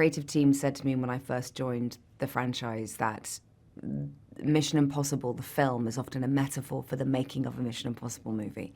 creative team said to me when I first joined the franchise that Mission Impossible, the film, is often a metaphor for the making of a Mission Impossible movie.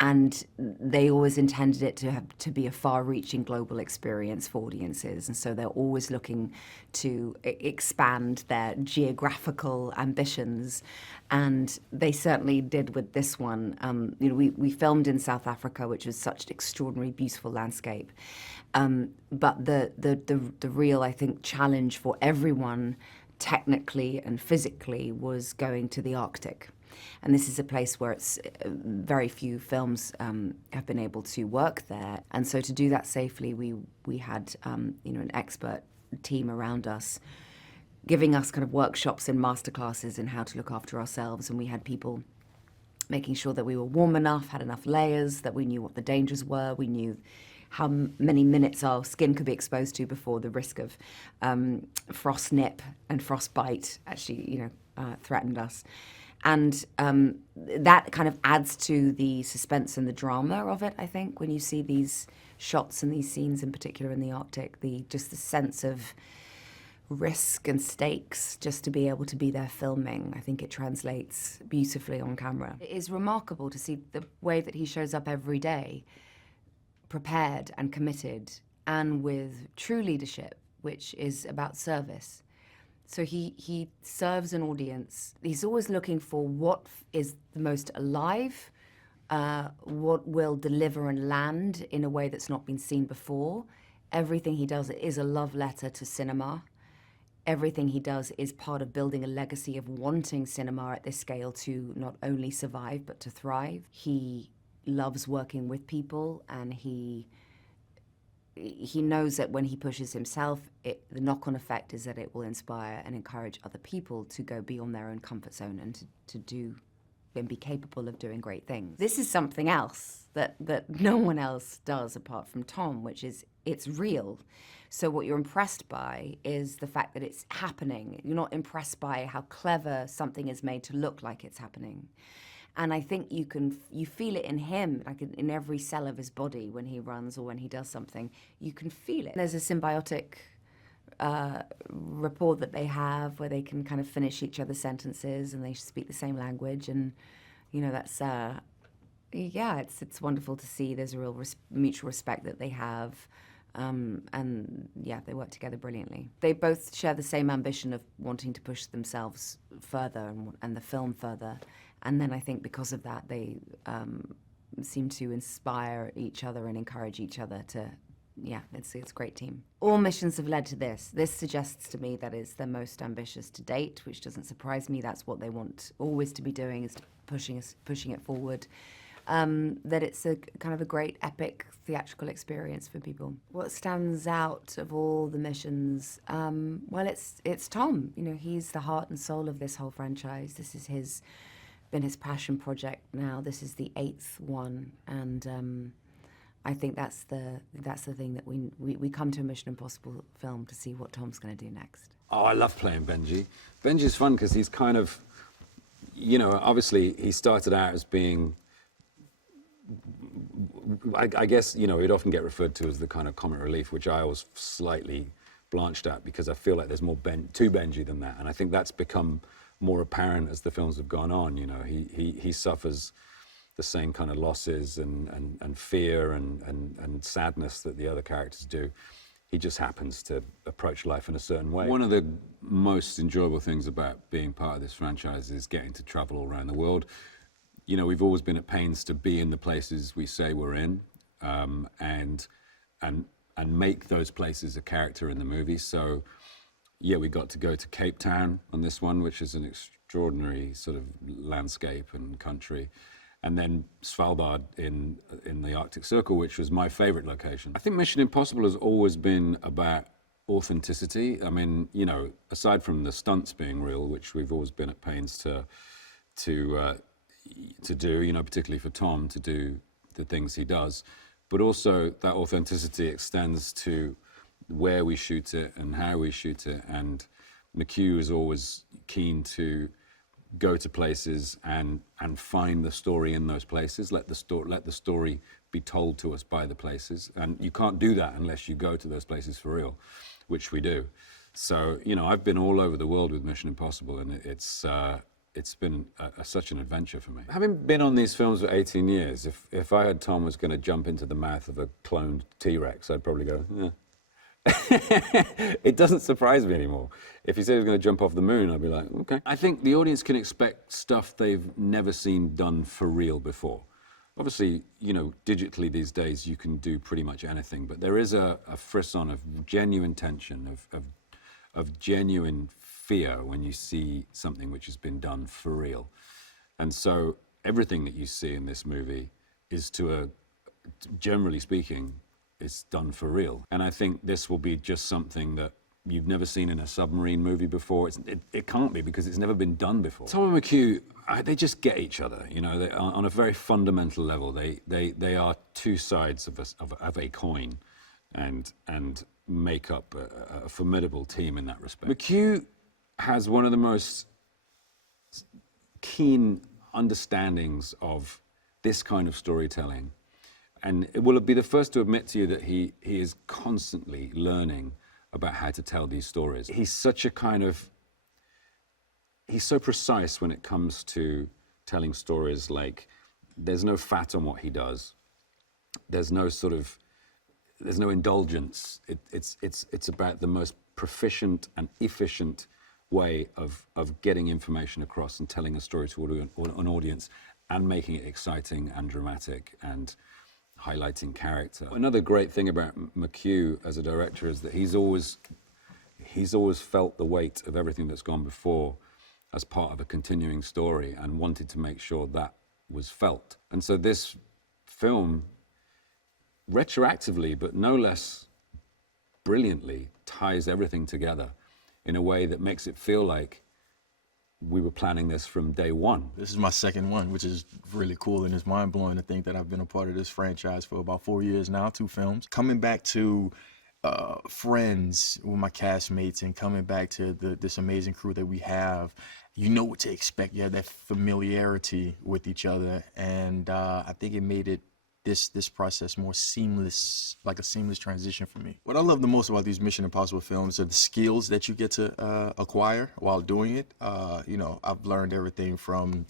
And they always intended it to be a far-reaching global experience for audiences. And so they're always looking to expand their geographical ambitions. And they certainly did with this one. We filmed in South Africa, which was such an extraordinary, beautiful landscape. But the real, I think, challenge for everyone technically and physically was going to the Arctic. And this is a place where it's very few films have been able to work there. And so to do that safely, we had an expert team around us giving us kind of workshops and masterclasses in how to look after ourselves. And we had people making sure that we were warm enough, had enough layers, that we knew what the dangers were, we knew how many minutes our skin could be exposed to before the risk of frost nip and frostbite actually, threatened us. And that kind of adds to the suspense and the drama of it, I think, when you see these shots and these scenes, in particular in the Arctic, just the sense of risk and stakes just to be able to be there filming. I think it translates beautifully on camera. It is remarkable to see the way that he shows up every day, prepared and committed, and with true leadership, which is about service. So he serves an audience. He's always looking for what is the most alive, what will deliver and land in a way that's not been seen before. Everything he does is a love letter to cinema. Everything he does is part of building a legacy of wanting cinema at this scale to not only survive, but to thrive. He loves working with people, and he knows that when he pushes himself, the knock-on effect is that it will inspire and encourage other people to go beyond their own comfort zone and to do and be capable of doing great things. This is something else that no one else does apart from Tom, which is it's real. So what you're impressed by is the fact that it's happening. You're not impressed by how clever something is made to look like it's happening. And I think you feel it in him, like in every cell of his body when he runs or when he does something. You can feel it. There's a symbiotic rapport that they have where they can kind of finish each other's sentences and they speak the same language. And, that's, it's wonderful to see. There's a real mutual respect that they have. And they work together brilliantly. They both share the same ambition of wanting to push themselves further and the film further. And then I think because of that, they seem to inspire each other and encourage each other to, it's a great team. All missions have led to this. This suggests to me that it's the most ambitious to date, which doesn't surprise me. That's what they want always to be doing, is pushing it forward. That it's a kind of a great epic theatrical experience for people. What stands out of all the missions? It's Tom. He's the heart and soul of this whole franchise. This is been his passion project now. This is the 8th one, and I think that's the thing that we come to a Mission Impossible film to see what Tom's going to do next. Oh, I love playing Benji. Benji's fun because he's kind of, obviously he started out as being, I guess, he'd often get referred to as the kind of comic relief, which I was slightly blanched at because I feel like there's more to Benji than that, and I think that's become more apparent as the films have gone on. He suffers the same kind of losses and fear and sadness that the other characters do. He just happens to approach life in a certain way. One of the most enjoyable things about being part of this franchise is getting to travel all around the world. We've always been at pains to be in the places we say we're in, and make those places a character in the movie. So we got to go to Cape Town on this one, which is an extraordinary sort of landscape and country. And then Svalbard in the Arctic Circle, which was my favorite location. I think Mission Impossible has always been about authenticity. I mean, aside from the stunts being real, which we've always been at pains to do, particularly for Tom to do the things he does, but also that authenticity extends to where we shoot it and how we shoot it. And McHugh is always keen to go to places and find the story in those places, let the story be told to us by the places. And you can't do that unless you go to those places for real. which we do. So, you know, I've been all over the world with Mission Impossible, and it's been such an adventure for me. Having been on these films for 18 years, if I had Tom was going to jump into the mouth of a cloned T-Rex, I'd probably go, yeah. It doesn't surprise me anymore. If he said he was going to jump off the moon, I'd be like, okay. I think the audience can expect stuff they've never seen done for real before. Obviously, you know, digitally these days you can do pretty much anything, but there is a frisson of genuine tension, of genuine fear when you see something which has been done for real. And so everything that you see in this movie is generally speaking, it's done for real. And I think this will be just something that you've never seen in a submarine movie before. It can't be, because it's never been done before. Tom and McHugh, they just get each other, you know, on a very fundamental level. They are two sides of a coin, and make up a formidable team in that respect. McHugh has one of the most keen understandings of this kind of storytelling, and it will be the first to admit to you that he is constantly learning about how to tell these stories. He's such a he's so precise when it comes to telling stories. Like, there's no fat on what he does. There's no indulgence. It's about the most proficient and efficient way of getting information across and telling a story to an audience, and making it exciting and dramatic and highlighting character. Another great thing about McHugh as a director is that he's always felt the weight of everything that's gone before as part of a continuing story, and wanted to make sure that was felt. And so this film, retroactively, but no less brilliantly, ties everything together in a way that makes it feel like we were planning this from day one. This is my second one, which is really cool, and it's mind-blowing to think that I've been a part of this franchise for about 4 years now, 2 films. Coming back to friends with my castmates, and coming back to this amazing crew that we have, you know what to expect. You have that familiarity with each other, and I think it made this process more seamless, like a seamless transition for me. What I love the most about these Mission Impossible films are the skills that you get to acquire while doing it. You know, I've learned everything from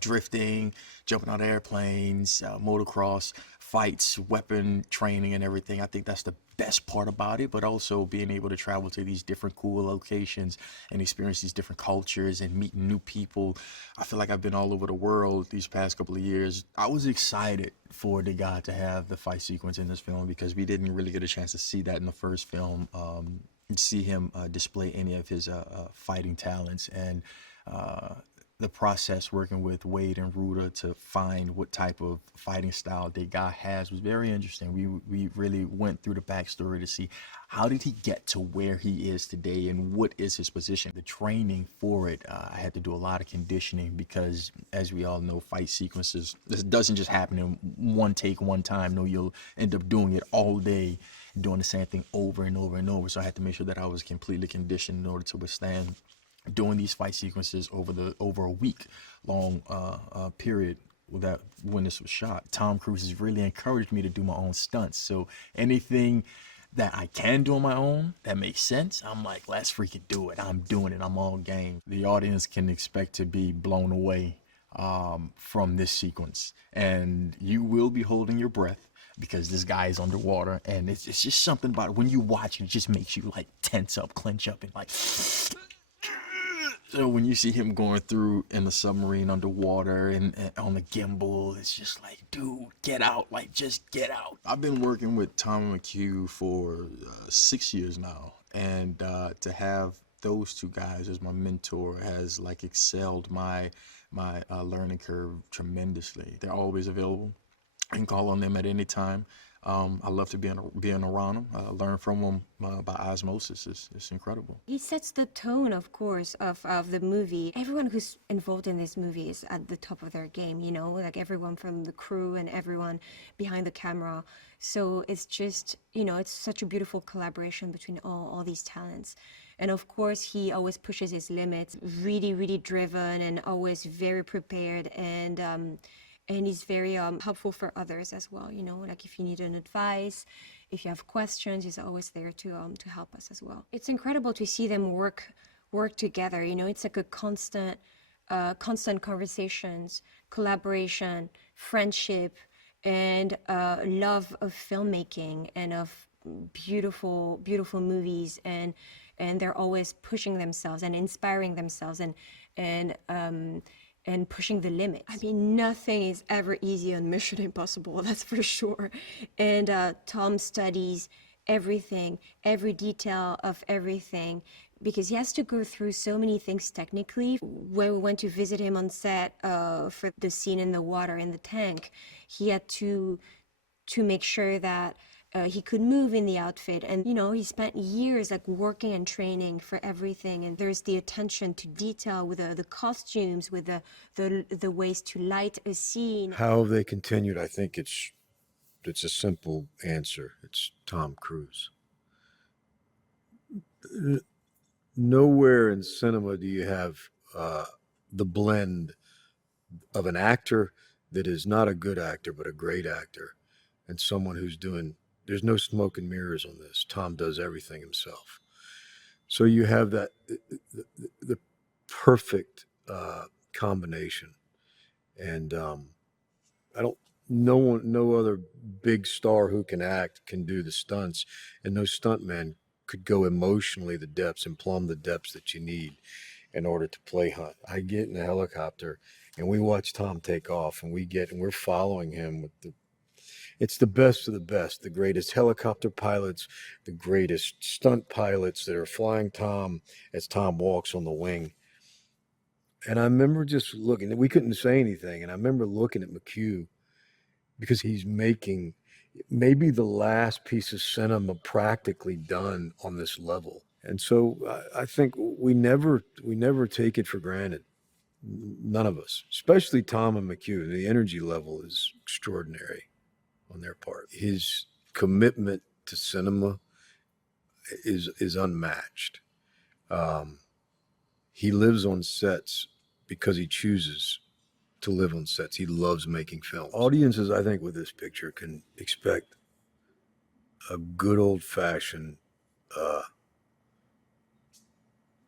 drifting, jumping out of airplanes, motocross, fights, weapon training, and everything. I think that's the best part about it, but also being able to travel to these different cool locations and experience these different cultures and meet new people. I feel like I've been all over the world these past couple of years. I was excited for Degas to have the fight sequence in this film, because we didn't really get a chance to see that in the first film, see him display any of his fighting talents. And the process working with Wade and Ruta to find what type of fighting style Degas has was very interesting. We really went through the backstory to see how did he get to where he is today and what is his position. The training for it, I had to do a lot of conditioning, because as we all know, fight sequences, this doesn't just happen in one take, one time. No, you'll end up doing it all day, doing the same thing over and over and over. So I had to make sure that I was completely conditioned in order to withstand doing these fight sequences over a week long period that when this was shot. Tom Cruise has really encouraged me to do my own stunts. So anything that I can do on my own that makes sense, I'm like, let's freaking do it. I'm doing it. I'm all game. The audience can expect to be blown away from this sequence, and you will be holding your breath, because this guy is underwater, and it's just something about it. When you watch it, it just makes you like tense up, clench up, and like. So when you see him going through in the submarine underwater and on the gimbal, it's just like, dude, get out, like just get out. I've been working with Tom and McHugh for 6 years now, and to have those two guys as my mentor has like excelled my learning curve tremendously. They're always available. I can call on them at any time. I love to being around them, learn from them by osmosis. It's incredible. He sets the tone, of course, of the movie. Everyone who's involved in this movie is at the top of their game, you know, like everyone from the crew and everyone behind the camera. So it's just, you know, it's such a beautiful collaboration between all these talents. And of course, he always pushes his limits, really, really driven and always very prepared. And and he's very helpful for others as well. You know, like if you need an advice, if you have questions, he's always there to help us as well. It's incredible to see them work together. You know, it's like a constant conversations, collaboration, friendship, and love of filmmaking and of beautiful movies, and they're always pushing themselves and inspiring themselves and pushing the limits. I mean, nothing is ever easy on Mission Impossible, that's for sure. And Tom studies everything, every detail of everything, because he has to go through so many things technically. When we went to visit him on set for the scene in the water in the tank, he had to make sure that he could move in the outfit, and you know, he spent years like working and training for everything. And there's the attention to detail with the costumes, with the ways to light a scene. How have they continued? I think it's a simple answer. It's Tom Cruise. Nowhere in cinema do you have the blend of an actor that is not a good actor but a great actor, and someone who's doing. There's no smoke and mirrors on this. Tom does everything himself. So you have that the perfect combination, and no other big star who can act can do the stunts, and no stuntman could go emotionally the depths and plumb the depths that you need in order to play Hunt. I get in a helicopter and we watch Tom take off, and we're following him with it's the best of the best, the greatest helicopter pilots, the greatest stunt pilots that are flying Tom as Tom walks on the wing. And I remember just looking, we couldn't say anything, and I remember looking at McHugh, because he's making maybe the last piece of cinema practically done on this level. And so I think we never take it for granted. None of us, especially Tom and McHugh. The energy level is extraordinary on their part. His commitment to cinema is unmatched. He lives on sets because he chooses to live on sets. He loves making films. Audiences, I think, with this picture can expect a good old-fashioned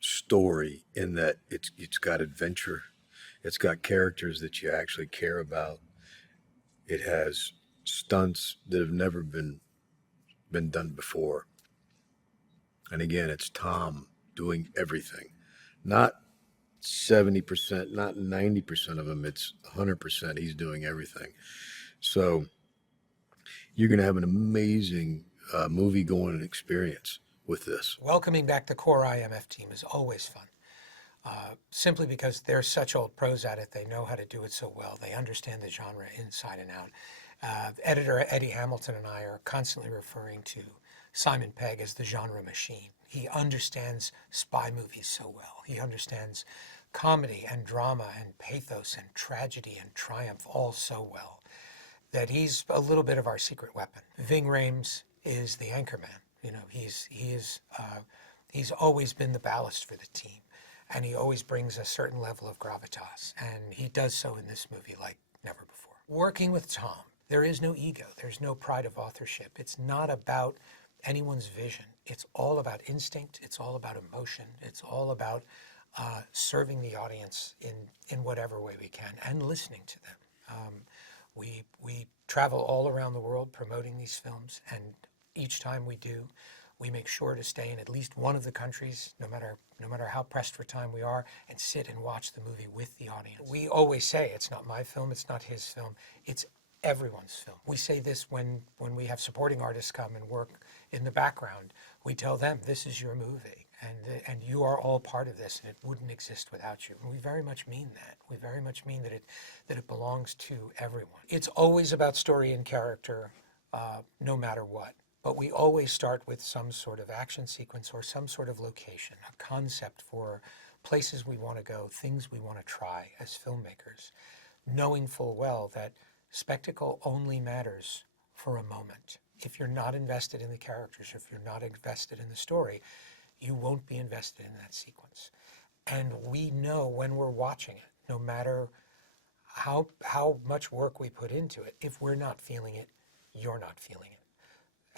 story, in that it's got adventure, it's got characters that you actually care about, it has stunts that have never been done before, and again, it's Tom doing everything, not 70%, not 90% of them, it's 100%. He's doing everything. So you're going to have an amazing movie-going experience with this. Welcoming back the core IMF team is always fun, simply because they're such old pros at it. They know how to do it so well. They understand the genre inside and out. Editor Eddie Hamilton and I are constantly referring to Simon Pegg as the genre machine. He understands spy movies so well. He understands comedy and drama and pathos and tragedy and triumph all so well that he's a little bit of our secret weapon. Ving Rhames is the anchorman. You know, he's always been the ballast for the team, and he always brings a certain level of gravitas, and he does so in this movie like never before. Working with Tom, there is no ego. There's no pride of authorship. It's not about anyone's vision. It's all about instinct. It's all about emotion. It's all about serving the audience in whatever way we can and listening to them. We travel all around the world promoting these films, and each time we do, we make sure to stay in at least one of the countries, no matter how pressed for time we are, and sit and watch the movie with the audience. We always say it's not my film, it's not his film, it's everyone's film. We say this when we have supporting artists come and work in the background. We tell them, this is your movie, and you are all part of this, and it wouldn't exist without you. And we very much mean that. We very much mean that it belongs to everyone. It's always about story and character, no matter what. But we always start with some sort of action sequence or some sort of location, a concept for places we want to go, things we want to try as filmmakers, knowing full well that spectacle only matters for a moment. If you're not invested in the characters, if you're not invested in the story, you won't be invested in that sequence. And we know when we're watching it, no matter how much work we put into it. If we're not feeling it, you're not feeling it.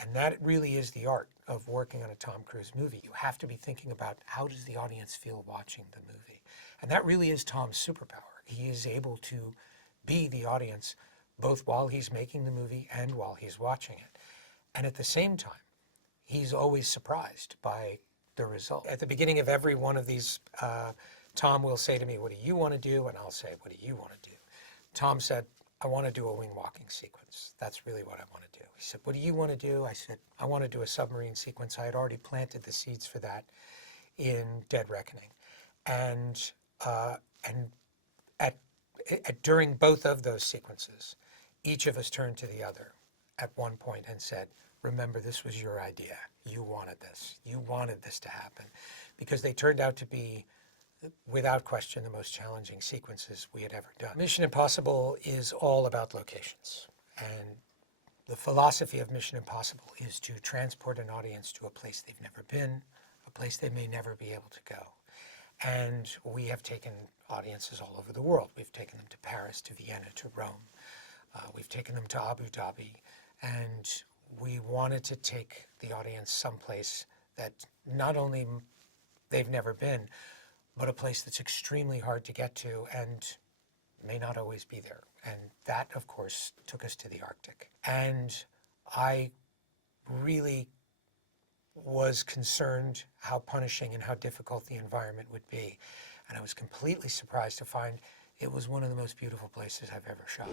And that really is the art of working on a Tom Cruise movie. You have to be thinking about how does the audience feel watching the movie. And that really is Tom's superpower. He is able to be the audience both while he's making the movie and while he's watching it. And at the same time, he's always surprised by the result. At the beginning of every one of these, Tom will say to me, "What do you want to do?" And I'll say, "What do you want to do?" Tom said, "I want to do a wing walking sequence. That's really what I want to do." He said, "What do you want to do?" I said, "I want to do a submarine sequence." I had already planted the seeds for that in Dead Reckoning. And during both of those sequences, each of us turned to the other at one point and said, "Remember, this was your idea. You wanted this. You wanted this to happen." Because they turned out to be, without question, the most challenging sequences we had ever done. Mission Impossible is all about locations. And the philosophy of Mission Impossible is to transport an audience to a place they've never been, a place they may never be able to go. And we have taken audiences all over the world. We've taken them to Paris, to Vienna, to Rome. We've taken them to Abu Dhabi. And we wanted to take the audience someplace that not only they've never been, but a place that's extremely hard to get to and may not always be there. And that, of course, took us to the Arctic. And I really was concerned how punishing and how difficult the environment would be. And I was completely surprised to find it was one of the most beautiful places I've ever shot.